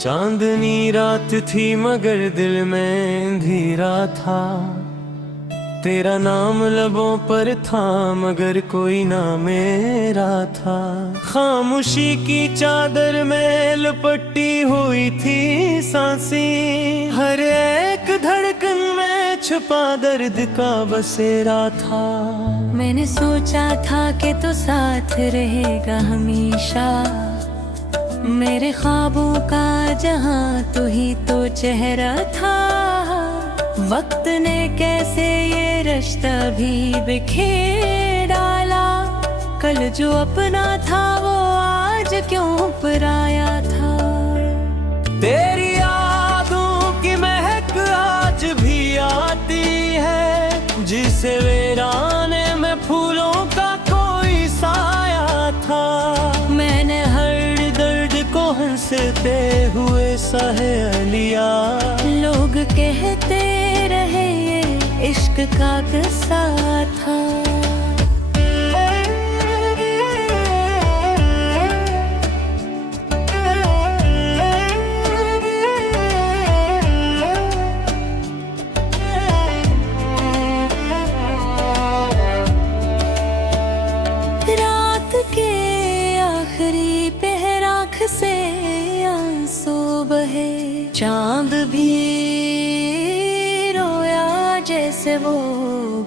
चांदनी रात थी मगर दिल में अंधेरा था। तेरा नाम लबों पर था मगर कोई ना मेरा था। खामोशी की चादर में लपटी हुई थी सांसें, हर एक धड़कन में छुपा दर्द का बसेरा था। मैंने सोचा था कि तू साथ रहेगा हमेशा, मेरे ख्वाबों का जहां तू ही तो चेहरा था। वक्त ने कैसे ये रिश्ता भी बिखेर डाला, कल जो अपना था वो आज क्यों पराया था। तेरी यादों की महक आज भी आती है, जिसे वीराने में फूलों का कोई साया था। मैंने हर दर्द को हंसते हुए सह लिया। लोग कहते रहे ये इश्क का किस्सा था। रात के आखिरी पहर आँख से आंसू बहे, चांद भी रोया जैसे वो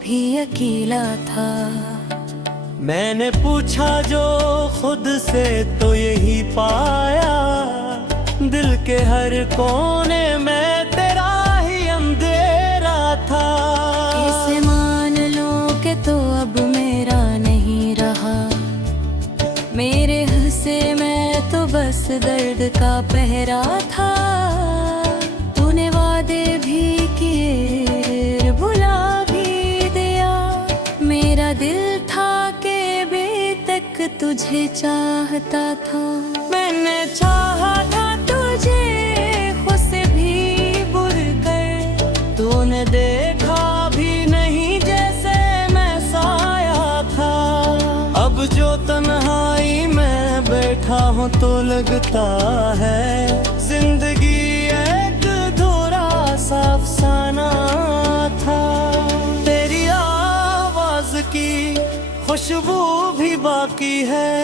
भी अकेला था। मैंने पूछा जो खुद से तो यही पाया, दिल के हर कोने में तेरा ही अंधेरा था। इसे मान लो कि तो अब मेरा नहीं रहा, मेरे हिस्से में तो बस दर्द का पहरा था। तूने वादे भी किए भुला भी दिया, मेरा दिल था कि अभी तक तुझे चाहता था। मैंने चाहा था तुझे खुद भी बुर कर, तूने देखा भी नहीं जैसे मैं साया था। अब जो तन्हाई में बैठा हूँ तो लगता है जिंदगी एक अधूरा सा अफसाना था। तेरी आवाज की खुशबू भी बाकी है,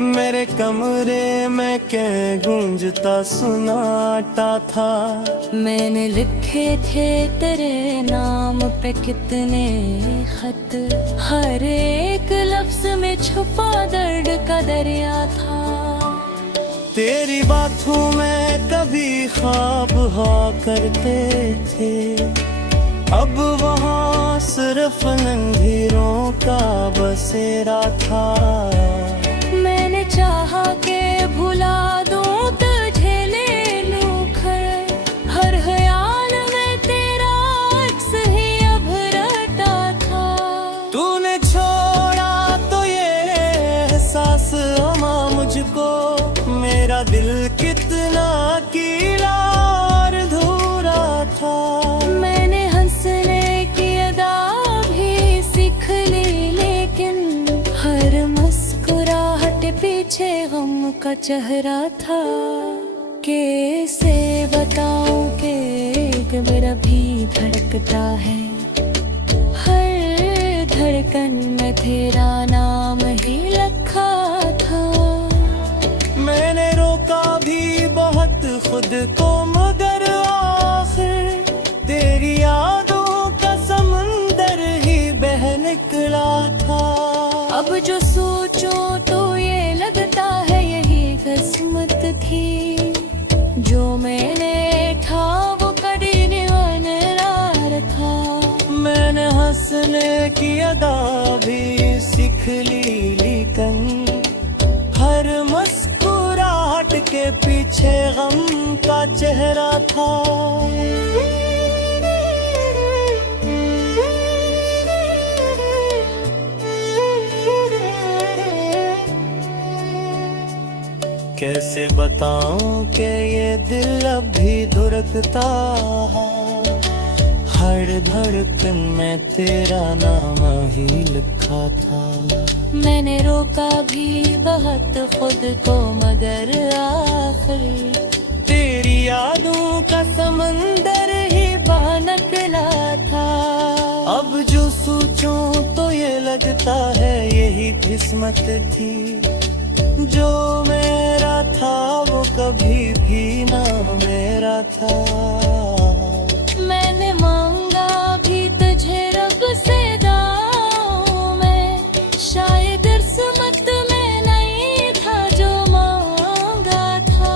मेरे कमरे में क्या गूंजता सुनाता था। मैंने लिखे थे तेरे नाम पे कितने खत, हर एक लफ्ज में छुपा दर्द का दरिया था। तेरी बातों में कभी ख्वाब हुआ करते थे, अब वहाँ सिर्फ अंधेरों का बसेरा था। मैंने चाहा कि भुला दूं तुझे ले लूं खैर, हर ख्याल में तेरा अक्स ही अब रहता था। तूने छोड़ा तो ये एहसास हुआ मुझको, मेरा दिल कितना कीला और अधूरा था। मैंने हंसने की अदा भी सीख ली, लेकिन हर मुस्कुराहट पीछे गम का चेहरा था। कैसे बताऊं कि मेरा भी धड़कता है, हर धड़कन में तेरा नाम ही लिखा था। मैंने रोका भी बहुत खुद को मगर आखिर तेरी यादों का समंदर ही बह निकला था। अब जो सोचो तो ये लगता है यही किस्मत थी, जो मैंने था वो कभी निवन था। मैंने हंसने की अदा भी सीख ली, लेकिन हर मुस्कुराहट के पीछे गम का चेहरा था। कैसे बताऊं कि ये दिल अब भी धड़कता है, हर धड़कन में तेरा नाम ही लिखा था। मैंने रोका भी बहुत खुद को मगर आखिर तेरी यादों का समंदर ही बन निकला था। अब जो सोचूं तो ये लगता है यही किस्मत थी, जो मेरा था वो कभी भी ना मेरा था। मैंने मांगा भी तुझे रब से दाऊं मैं, शायद किस्मत में नहीं था जो मांगा था।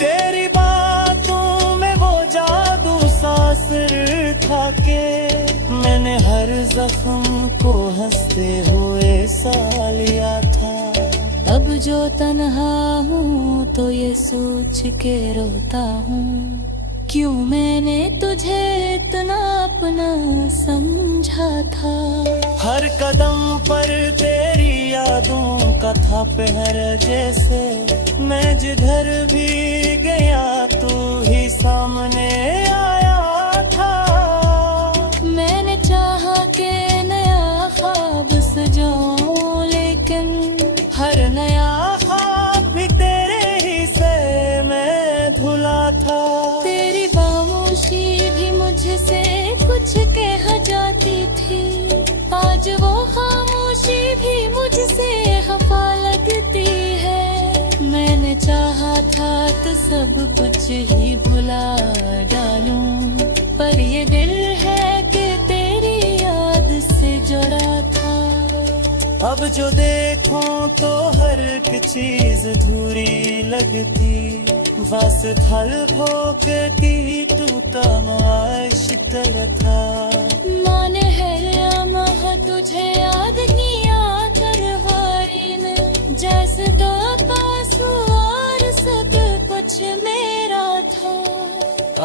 तेरी बातों में वो जादू सा असर था के मैंने हर जख्म को हंसते हुए सा लिया था। अब जो तन्हा हूँ तो ये सोच के रोता हूँ, क्यों मैंने तुझे इतना अपना समझा था। हर कदम पर तेरी यादों का था पहर जैसे, मैं जिधर भी गया तू ही सामने आया था। मैंने चाहा के नया ख्वाब सजाऊं, लेकिन हर नया ख्वाब भी तेरे ही से मैं धुला था। तेरी खामोशी भी मुझसे कुछ कह जाती थी, आज वो खामोशी भी मुझसे खफा लगती है। मैंने चाहा था तो सब कुछ ही भुला डालूं, पर ये दिल है कि तेरी याद से जुड़ा था। अब जो देखूं तो हर एक चीज अधूरी लगती, बस थल भोग की तू तमाश था। माने है या मह तुझे याद किया तरवारी ने, जैसे दो पास और सब कुछ मेरा था।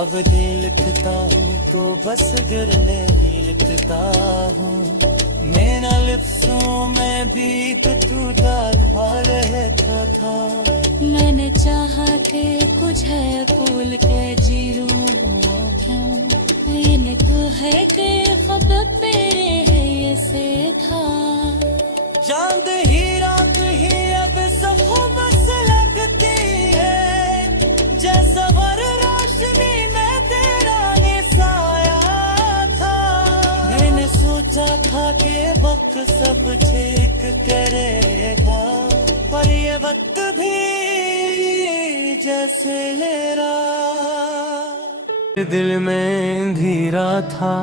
अब दिल लिखता हूँ तो बस गिरने ही लिखता हूँ, मेरा लिप्सों में भी तो तू डाला रहता था। मैंने चाहा कि कुछ है फूल के जीरूं क्यों, इनको है कि खबर तेरे है से था। चांद ही रात ही अब सब मस लगती है, जैसा वर रोशनी में तेरा निसाया था। मैंने सोचा था कि वक्त सब ठीक करेगा, पर ये वक्त भी जैसे ले रहा। दिल में धीरा था,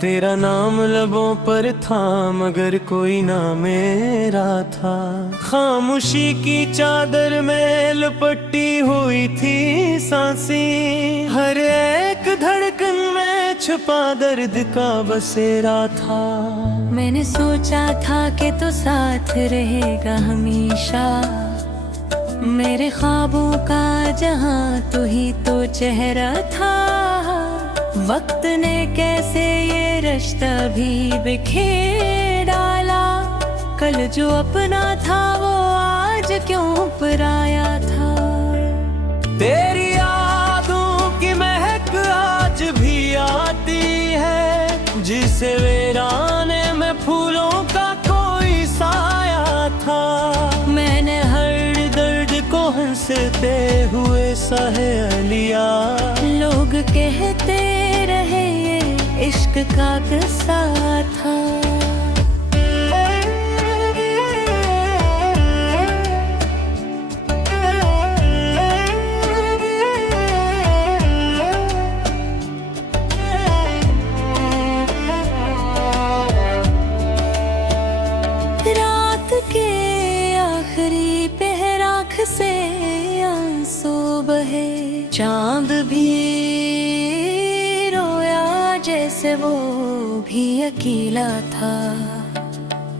तेरा नाम लबों पर था, मगर कोई ना मेरा था। खामोशी की चादर में लपटी हुई थी सांसें, हर एक धड़कन में छुपा दर्द का बसेरा था। मैंने सोचा था कि तू साथ रहेगा हमेशा, मेरे ख्वाबों का जहां तू ही तो चेहरा था। वक्त ने कैसे ये रिश्ता भी बिखेर डाला, कल जो अपना था वो आज क्यों पराया था। तेरी यादों की महक आज भी आती है, जिसे वीराने में फूलों का कोई साया था। मैंने हर दर्द को हंसते हुए सह लिया, लोग कहते रहे ये इश्क का किस्सा था। रात के आखिरी पहर आँख से आंसू बहे, चांद भी रोया जैसे वो भी अकेला था।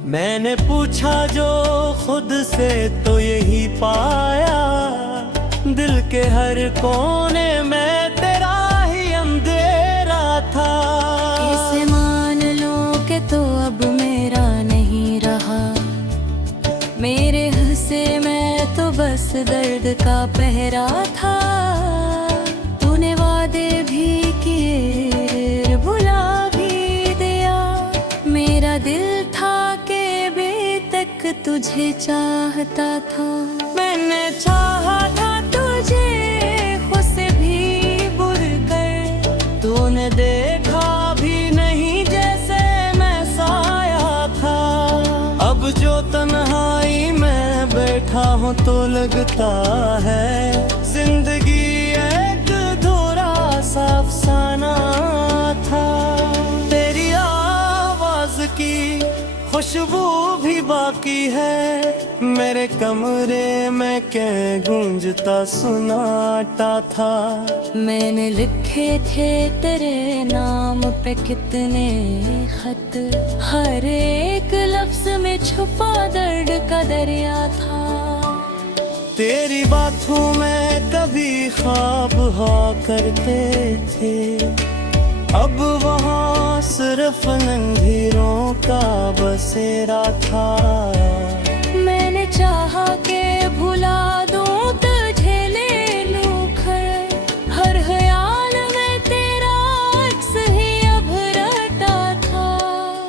मैंने पूछा जो खुद से तो यही पाया, दिल के हर कोने में तेरा ही अंधेरा था। इसे मान लो कि तो अब मेरा नहीं रहा, मेरे हिस्से में तो बस दर्द का पहरा था। तूने वादे भी किए भुला भी दिया, मेरा दिल था कि बेतक तुझे चाहता था। मैंने चाहा था तुझे मैं देखा भी नहीं, जैसे मैं साया था। अब जो तन्हाई में बैठा हूँ तो लगता है जिंदगी एक अधूरा सा अफसाना था। तेरी आवाज की खुशबू भी बाकी है, मेरे कमरे में क्या गूंजता सुनाता था। मैंने लिखे थे तेरे नाम पे कितने खत, हर एक लफ्ज में छुपा दर्द का दरिया था। तेरी बातों में कभी ख्वाब हुआ करते थे, अब वहाँ सिर्फ अंधेरों का बसेरा था। मैंने चाहा के भुला दूं तुझे ले लूं घर, हर ख्याल में तेरा अक्स ही अब रटा था।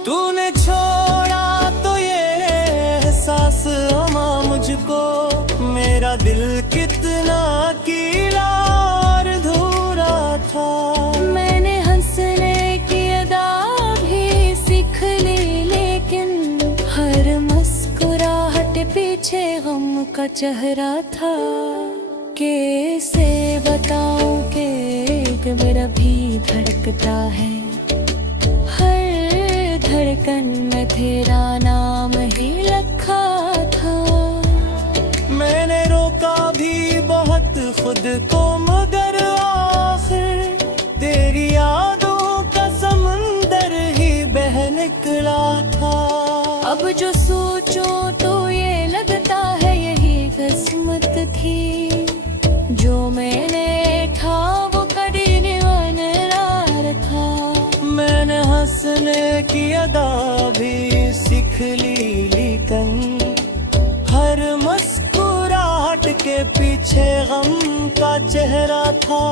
तूने छोड़ा तो ये एहसास हुआ मुझको, मेरा दिल कितना कीला और अधूरा था। मैंने हंसने की अदा भी सीख ली, लेकिन हर मुस्कुराहट पीछे गम का चेहरा था। कैसे बताऊं कि मेरा भी धड़कता है, हर धड़कन में तेरा नाम ही लिखा था। मैंने रोका भी बहुत खुद को, मगर आखिर तेरी यादों का समंदर ही बह निकला था। अब जो सोचूं तो ये लगता है यही किस्मत थी, जो मैंने था वो कड़ी निवार था। मैंने हंसने की अदा भी सीख ली, लेकिन हर मुस्कुराहट के पीछे गम का चेहरा था।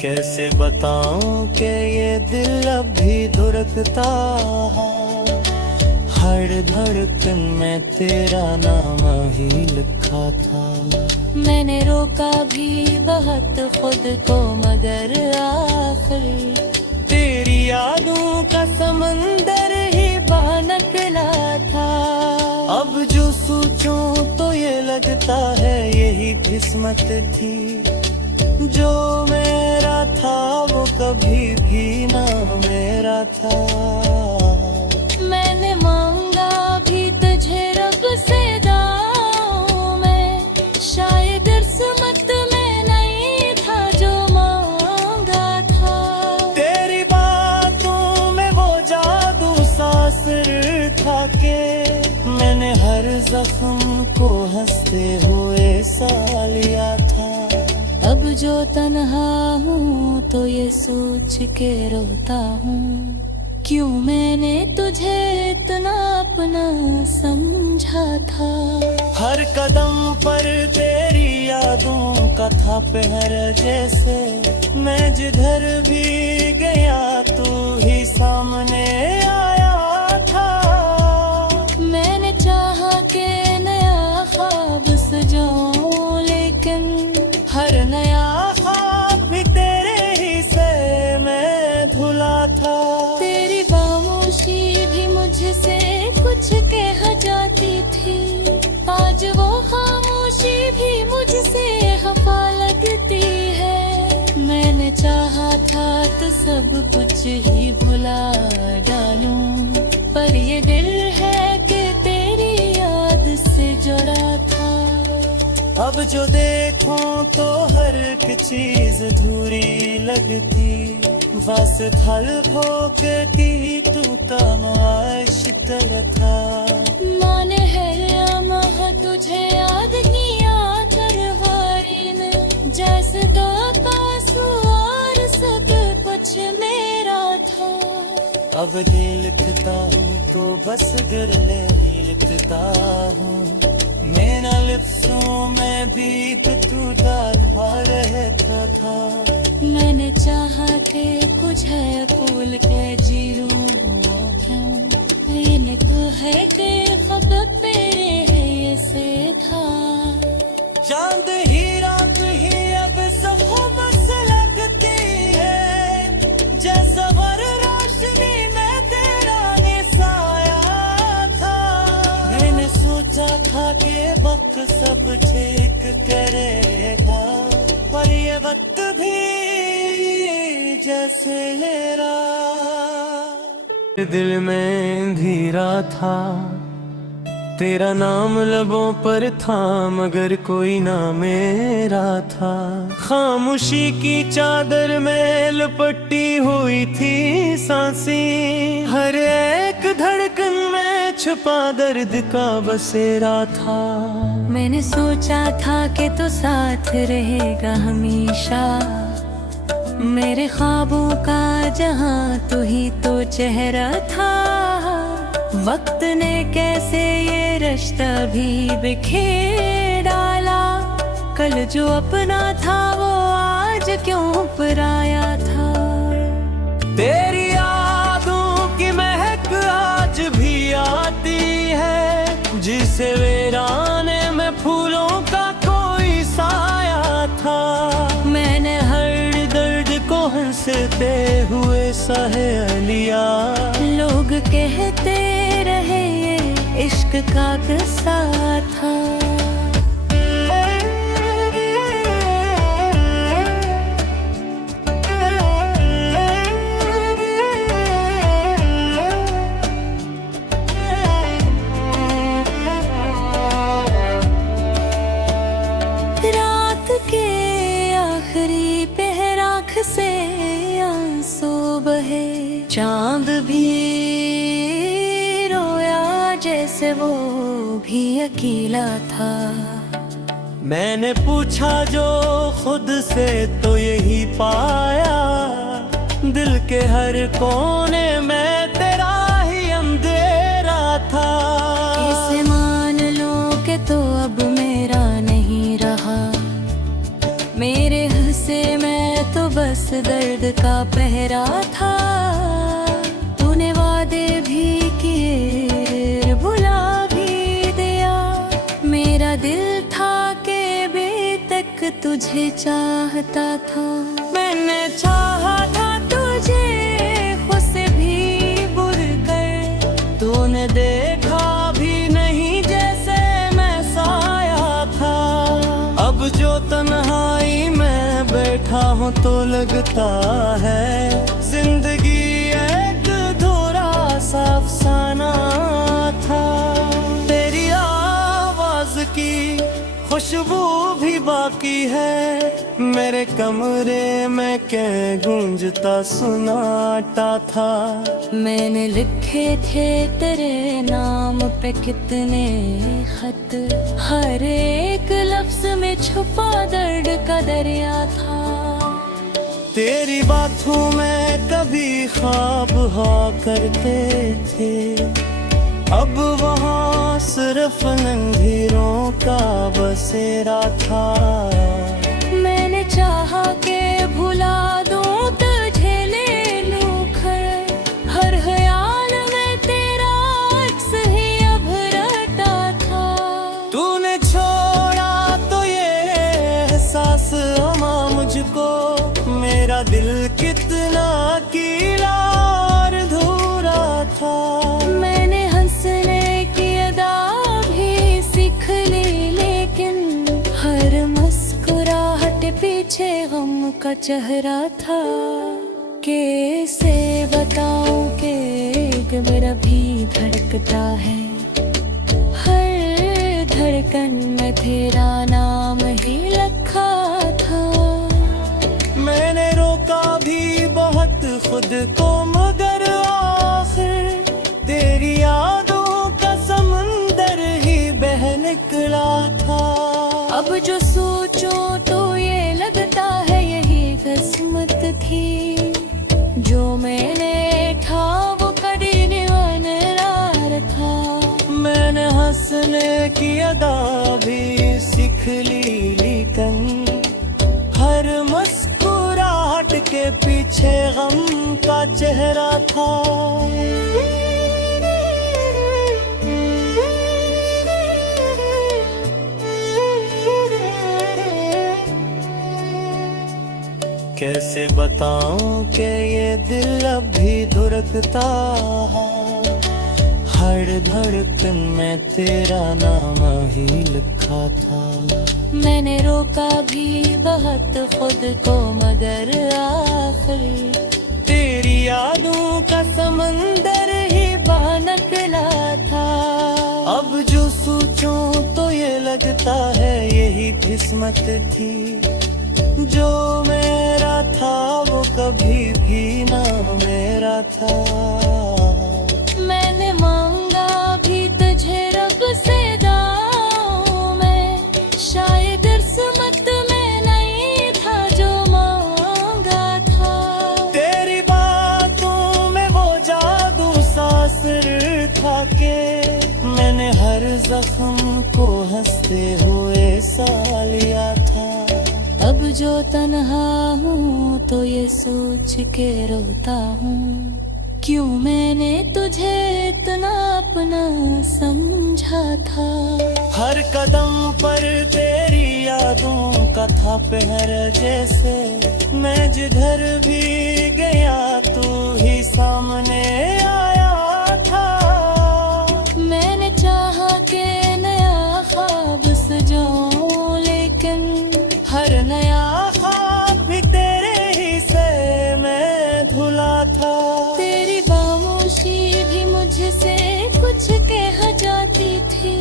कैसे बताऊं कि ये दिल अब भी धड़कता है, हर धड़कन में तेरा नाम ही लिखा था। मैंने रोका भी बहुत खुद को, मगर आखिर तेरी यादों का समंदर ही बह निकला था। अब जो सोचूं तो ये लगता है यही किस्मत थी, जो मेरा था वो कभी भी ना मेरा था। मैंने मांगा भी तुझे रब से दाऊं मैं, शायद किस्मत में नहीं था जो मांगा था। तेरी बातों में वो जादू सा असर था के मैंने हर जख्म को हंसते हुए सा लिया था। अब जो तन्हा हूँ तो ये सोच के रोता हूँ, क्यों मैंने तुझे इतना अपना समझा था। हर कदम पर तेरी यादों का था पहर, जैसे मैं जिधर भी गया तू ही सामने आया था। मैंने चाहा के नया ख्वाब सजाऊं, लेकिन हर नया ख्वाब भी तेरे ही से मैं धुला था। तेरी खामोशी भी मुझसे कुछ कह जाती थी, आज वो खामोशी भी मुझसे खफा लगती है। मैंने चाहा था तो सब कुछ ही भुला डालूं, पर ये दिल है कि तेरी याद से जुड़ा था। अब जो देखूं तो हर एक चीज अधूरी लगती, बस थल ठोकती तू तमाश तर था। माने है अमह तुझे याद किया तरवारी ने, जैसे दो पासू और सब कुछ मेरा था। अब दिल लिखता हूँ तो बस गिरले ही लिखता हूँ, मेरा लिप्सों में बीत तू रहता था। मैंने चाहा कि कुछ है फूल के जी लूं क्यों, मैंने तो है कि खबर तेरे से था। चांद ही रात ही अब सफो बस लगती है, जैसा वर रोशनी में तेरा निसाया था। मैंने सोचा था कि वक्त सब ठीक करेगा, पर ये वक्त भी जैसे मेरा दिल में धीरा था। तेरा नाम लबों पर था मगर कोई ना मेरा था। खामोशी की चादर में लपटी हुई थी सांसें, हर एक धड़कन में छुपा दर्द का बसेरा था। मैंने सोचा था कि तू साथ रहेगा हमेशा, मेरे ख्वाबों का जहां तू ही तो चेहरा था। वक्त ने कैसे ये रिश्ता भी बिखेर डाला, कल जो अपना था वो आज क्यों पराया था। तेरी यादों की महक आज भी आती है, जिसे वीराने में फूलों का कोई साया था। मैंने हर दर्द को हंसते हुए सह लिया। लोग कहते रहे ये इश्क का किस्सा था। रात के आखिरी पहर आँख से आंसू बहे, चांद भी रोया जैसे वो भी अकेला था। मैंने पूछा जो खुद से तो यही पाया, दिल के हर कोने में तेरा ही अंधेरा था। कैसे मान लो कि तो अब मेरा नहीं रहा, मेरे हंसे मैं तो बस दर्द का पहरा था। तूने वादे भी किए भुला भी दिया, मेरा दिल था कि बेतक तुझे चाहता था। मैंने चाहा था तुझे खुद भी बुर कर, तूने देखा भी नहीं जैसे मैं साया था। अब जो तन्हाई में बैठा हूँ तो लगता है जिंदगी एक अधूरा सा अफसाना था। तेरी आवाज की खुशबू भी बाकी है, मेरे कमरे में क्या गूंजता सुनाता था। मैंने लिखे थे तेरे नाम पे कितने खत, हर एक लफ्ज में छुपा दर्द का दरिया था। तेरी बातों में कभी ख्वाब हुआ करते थे, अब वहाँ सिर्फ अंधेरों का बसेरा था। मैंने चाहा कि भुला दूं तुझे ले लूं घर, हर ख्याल में तेरा अक्स ही अब रहता था। तूने छोड़ा तो ये एहसास हुआ मुझको, मेरा दिल कितना कीला और अधूरा था। मैंने हंसने की अदा भी सीख ली, लेकिन हर मुस्कुराहट पीछे गम का चेहरा था। कैसे बताऊं कि मेरा भी धड़कता है, हर धड़कन में तेरा नाम ही लिखा था। मैंने रोका भी बहुत खुद को, मगर आखिर तेरी यादों का समंदर ही बह निकला था। अब जो सोचो तो ये लगता है यही किस्मत थी, जो मैंने था वो कभी निवन था। मैंने हंसने की अदा भी सीख ली, लेकिन हर मुस्कुराहट के पीछे गम का चेहरा था। कैसे बताऊं कि ये दिल अब भी धुरकता है, हर धड़कन में तेरा नाम ही लिखा था। मैंने रोका भी बहुत खुद को, मगर आखिर तेरी यादों का समंदर ही बहा निकला था। अब जो सोचूं तो ये लगता है यही किस्मत थी, जो मेरा था वो कभी भी ना मेरा था। मैंने मांगा भी तुझे रब से दाऊं मैं, शायद किस्मत में नहीं था जो मांगा था। तेरी बातों में वो जादू सा असर था के मैंने हर जख्म को हंसते हुए सा लिया था। अब जो तन्हा हूँ तो ये सोच के रोता हूँ, क्यों मैंने तुझे इतना अपना समझा था। हर कदम पर तेरी यादों का था पहर जैसे, मैं जिधर भी गया तू ही सामने आया था। मैंने चाहा के नया ख्वाब सजाऊं, लेकिन हर नया ख्वाब भी तेरे ही से मैं धुला था। तेरी खामोशी भी मुझसे कुछ कह जाती थी,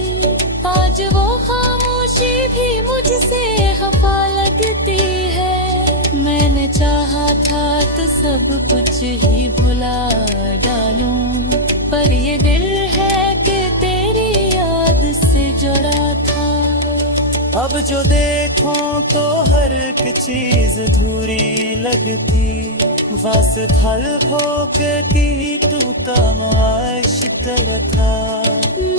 आज वो खामोशी भी मुझसे खफा लगती है। मैंने चाहा था तो सब कुछ ही भुला डालूं, पर ये दिल है कि तेरी याद से जुड़ा था। अब जो देखूं तो हर एक चीज अधूरी लगती, बस थल होके की तू तमाश कर था।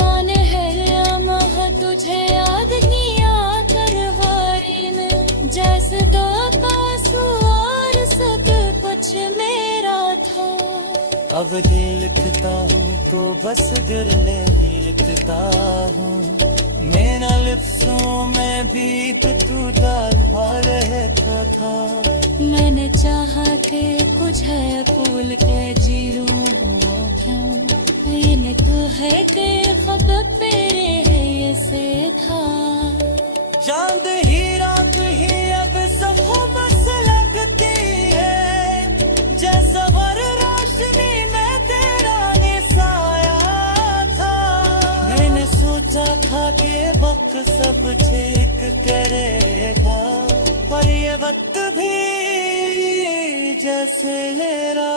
माने है या मह तुझे याद किया करवारी ने, जैसे दो पासू और सब कुछ मेरा था। अब दिल लिखता हूँ तो बस दिल ही लिखता हूँ, मेरा लिप्सों में भी तू दागा रहता था। मैंने चाहा कि कुछ है फूल के जी लूं क्यों, मैंने तो है कि खबर तेरे से था। चांद ही रात ही अब सब बस लगती है, जैसा वर रोशनी में तेरा निसाया था। मैंने सोचा था कि वक्त सब ठीक करेगा, पर ये वक्त भी जैसे मेरा